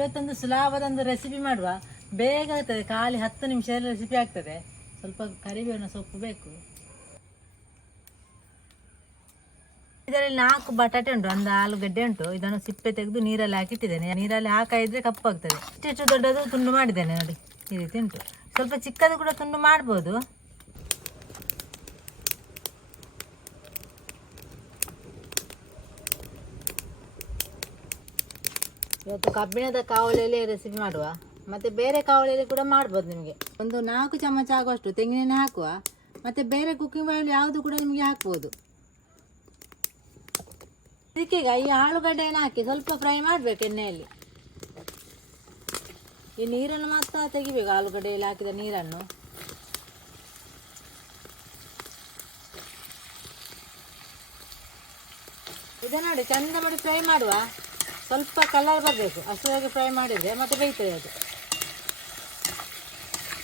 ಇವತ್ತೊಂದು ಸುಲಭದೊಂದು ರೆಸಿಪಿ ಮಾಡುವ. ಬೇಗ ಆಗ್ತದೆ, ಖಾಲಿ ಹತ್ತು ನಿಮಿಷದಲ್ಲಿ ರೆಸಿಪಿ ಆಗ್ತದೆ. ಸ್ವಲ್ಪ ಕರಿಬೇವಿನ ಸೊಪ್ಪು ಬೇಕು. ಇದರಲ್ಲಿ ನಾಲ್ಕು ಬಟಾಟೆ ಉಂಟು, ಒಂದು ಆಲೂಗಡ್ಡೆ ಉಂಟು. ಇದನ್ನು ಸಿಪ್ಪೆ ತೆಗೆದು ನೀರಲ್ಲಿ ಹಾಕಿಟ್ಟಿದ್ದೇನೆ. ನೀರಲ್ಲಿ ಹಾಕಿದ್ರೆ ಕಪ್ಪಾಗ್ತದೆ ಇಷ್ಟು ದೊಡ್ಡದು ತುಂಡು ಮಾಡಿದ್ದೇನೆ ನೋಡಿ, ಈ ರೀತಿ ಉಂಟು. ಸ್ವಲ್ಪ ಚಿಕ್ಕದು ಕೂಡ ತುಂಡು ಮಾಡ್ಬೋದು. ಇವತ್ತು ಕಬ್ಬಿಣದ ಕಾವಲಿಯಲ್ಲಿ ರೆಸಿಪಿ ಮಾಡುವ. ಮತ್ತೆ ಬೇರೆ ಕಾವಲಿಯಲ್ಲಿ ಕೂಡ ಮಾಡ್ಬೋದು ನಿಮಗೆ. ಒಂದು ನಾಲ್ಕು ಚಮಚ ಆಗುವಷ್ಟು ತೆಂಗಿನೆಣ್ಣೆ ಹಾಕುವ. ಮತ್ತೆ ಬೇರೆ ಕುಕ್ಕಿಂಗ್ ಆಯಿಲ್ ಯಾವುದು ಕೂಡ ನಿಮಗೆ ಹಾಕ್ಬೋದು. ಇದಕ್ಕೀಗ ಈ ಆಲೂಗಡ್ಡೆಯನ್ನು ಹಾಕಿ ಸ್ವಲ್ಪ ಫ್ರೈ ಮಾಡಬೇಕು ಎಣ್ಣೆಯಲ್ಲಿ. ಈ ನೀರನ್ನು ಮಾತ್ರ ತೆಗಿಬೇಕು, ಆಲೂಗಡ್ಡೆಯಲ್ಲಿ ಹಾಕಿದ ನೀರನ್ನು. ಇದು ನೋಡಿ, ಚಂದ ಮಾಡಿ ಫ್ರೈ ಮಾಡುವ. ಸ್ವಲ್ಪ ಕಲರ್ ಬರಬೇಕು. ಅಷ್ಟರವರೆಗೆ ಫ್ರೈ ಮಾಡಿದರೆ ಮತ್ತೆ ಬೇಯ್ತದೆ ಅದು.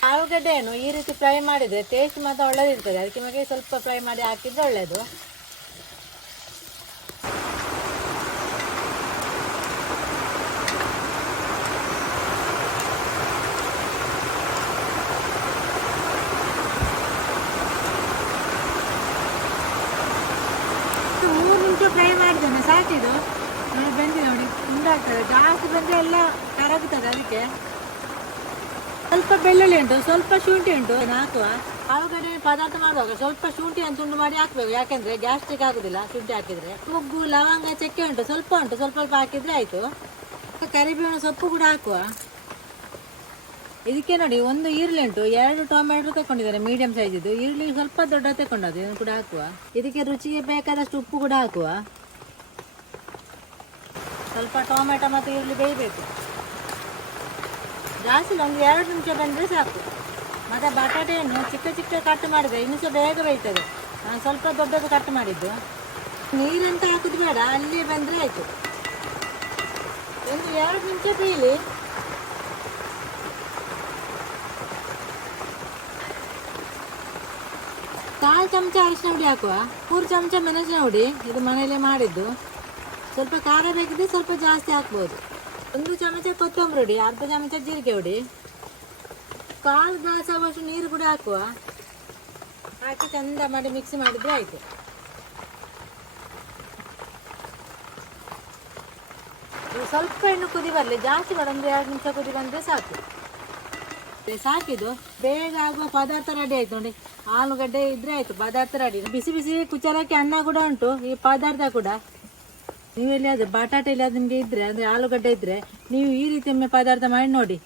ಆಲೂಗಡ್ಡೆಯನ್ನು ಈ ರೀತಿ ಫ್ರೈ ಮಾಡಿದರೆ ಟೇಸ್ಟ್ ಮಾತ್ರ ಒಳ್ಳೆದಿರ್ತದೆ. ಅದಕ್ಕೆ ಮಗೆ ಸ್ವಲ್ಪ ಫ್ರೈ ಮಾಡಿ ಹಾಕಿದ್ರೆ ಒಳ್ಳೆಯದು ಮೂರು ನಿಮಿಷ ಫ್ರೈ ಮಾಡಿದ್ದೇನೆ ಸಾಕಿದು ನೋಡಿ ನೋಡಿ ಜಾಸ್ತಿ ಬಂದರೆ ಎಲ್ಲ ಕರಗುತ್ತದೆ ಅದಕ್ಕೆ. ಸ್ವಲ್ಪ ಬೆಳ್ಳುಳ್ಳಿ ಉಂಟು, ಸ್ವಲ್ಪ ಶುಂಠಿ ಉಂಟು ಹಾಕುವ. ಆಲೂಗಡ್ಡೆ ಪದಾರ್ಥ ಮಾಡುವಾಗ ಸ್ವಲ್ಪ ಶುಂಠಿಯನ್ನು ತುಂಡು ಮಾಡಿ ಹಾಕ್ಬೇಕು. ಯಾಕೆಂದ್ರೆ ಗ್ಯಾಸ್ಟ್ರಿಕ್ ಆಗುದಿಲ್ಲ ಶುಂಠಿ ಹಾಕಿದ್ರೆ. ಮುಗ್ಗು ಲವಂಗ, ಚಕ್ಕೆ ಉಂಟು, ಸ್ವಲ್ಪ ಉಂಟು, ಸ್ವಲ್ಪ ಸ್ವಲ್ಪ ಹಾಕಿದ್ರೆ ಆಯ್ತು. ಕರಿಬೇವಿನ ಸೊಪ್ಪು ಕೂಡ ಹಾಕುವ. ಇದಕ್ಕೆ ನೋಡಿ, ಒಂದು ಈರುಳ್ಳಿ ಉಂಟು. ಎರಡು ಟೊಮೆಟೊ ತಗೊಂಡಿದ್ದಾರೆ ಮೀಡಿಯಂ ಸೈಜ್ ಇದು ಈರುಳ್ಳಿ ಸ್ವಲ್ಪ ದೊಡ್ಡ ತಗೊಂಡದ್ದು ಇದನ್ನು ಕೂಡ ಹಾಕುವ. ಇದಕ್ಕೆ ರುಚಿಗೆ ಬೇಕಾದಷ್ಟು ಉಪ್ಪು ಕೂಡ ಹಾಕುವ. ಸ್ವಲ್ಪ ಟೊಮೆಟೊ ಮತ್ತು ಈರುಳ್ಳಿ ಬೇಯಬೇಕು. ಜಾಸ್ತಿ ಒಂದು ಎರಡು ನಿಮಿಷ ಬಂದರೆ ಸಾಕು. ಮತ್ತು ಬಟಾಟೆಯನ್ನು ಚಿಕ್ಕ ಚಿಕ್ಕ ಕಟ್ ಮಾಡಿದೆ ಇನ್ನು ಸಹ ಬೇಗ ಬೇಯ್ತದೆ. ನಾನು ಸ್ವಲ್ಪ ದೊಡ್ಡದು ಕಟ್ ಮಾಡಿದ್ದು. ನೀರಂತ ಹಾಕೋದು ಬೇಡ ಅಲ್ಲಿ ಬಂದರೆ ಆಯಿತು. ಒಂದು ಎರಡು ನಿಮಿಷ ಬೇಯಲಿ. ಕಾಲು ಚಮಚ ಅರಿಶಿನ ಹುಡಿ ಹಾಕುವ. ಮೂರು ಚಮಚ ಮೆಣಸಿನ ಹುಡಿ, ಇದು ಮನೆಯಲ್ಲೇ ಮಾಡಿದ್ದು. ಸ್ವಲ್ಪ ಖಾರ ಬೇಕಿದ್ರೆ ಸ್ವಲ್ಪ ಜಾಸ್ತಿ ಹಾಕ್ಬೋದು. ಒಂದು ಚಮಚ ಕೊತ್ತಂಬರಿ ಹೊಡಿ, ಅರ್ಧ ಚಮಚ ಜೀರಿಗೆ ಹೊಡಿ. ಕಾಲು ಗ್ಲಾಸ್ ಆಗುವಷ್ಟು ನೀರು ಕೂಡ ಹಾಕುವ. ಹಾಕಿ ಚಂದ ಮಾಡಿ ಮಿಕ್ಸ್ ಮಾಡಿದ್ರೆ ಆಯಿತು. ಸ್ವಲ್ಪ ಇನ್ನು ಕುದಿ ಬರಲಿ, ಜಾಸ್ತಿ ಬೇಡ ಒಂದು ಎರಡು ನಿಮಿಷ ಕುದಿ ಬಂದರೆ ಸಾಕು. ಸಾಕಿದು ಬೇಗ ಆಗುವ ಪದಾರ್ಥ ರೆಡಿ ಆಯ್ತು ನೋಡಿ. ಆಲೂಗಡ್ಡೆ ಇದ್ರೆ ಆಯ್ತು, ಪದಾರ್ಥ ರೆಡಿ ಬಿಸಿ ಬಿಸಿ ಕುಚ್ಚಲಕ್ಕಿ ಅನ್ನ ಕೂಡ ಉಂಟು, ಈ ಪದಾರ್ಥ ಕೂಡ. ನೀವು ಎಲ್ಲಿ ಅದು ಬಟಾಟೆ ಎಲ್ಲಿ ನಿಮಗೆ ಇದ್ರೆ, ಅಂದ್ರೆ ಆಲೂಗಡ್ಡೆ ಇದ್ರೆ, ನೀವು ಈ ರೀತಿ ಒಮ್ಮೆ ಪದಾರ್ಥ ಮಾಡಿ ನೋಡಿ.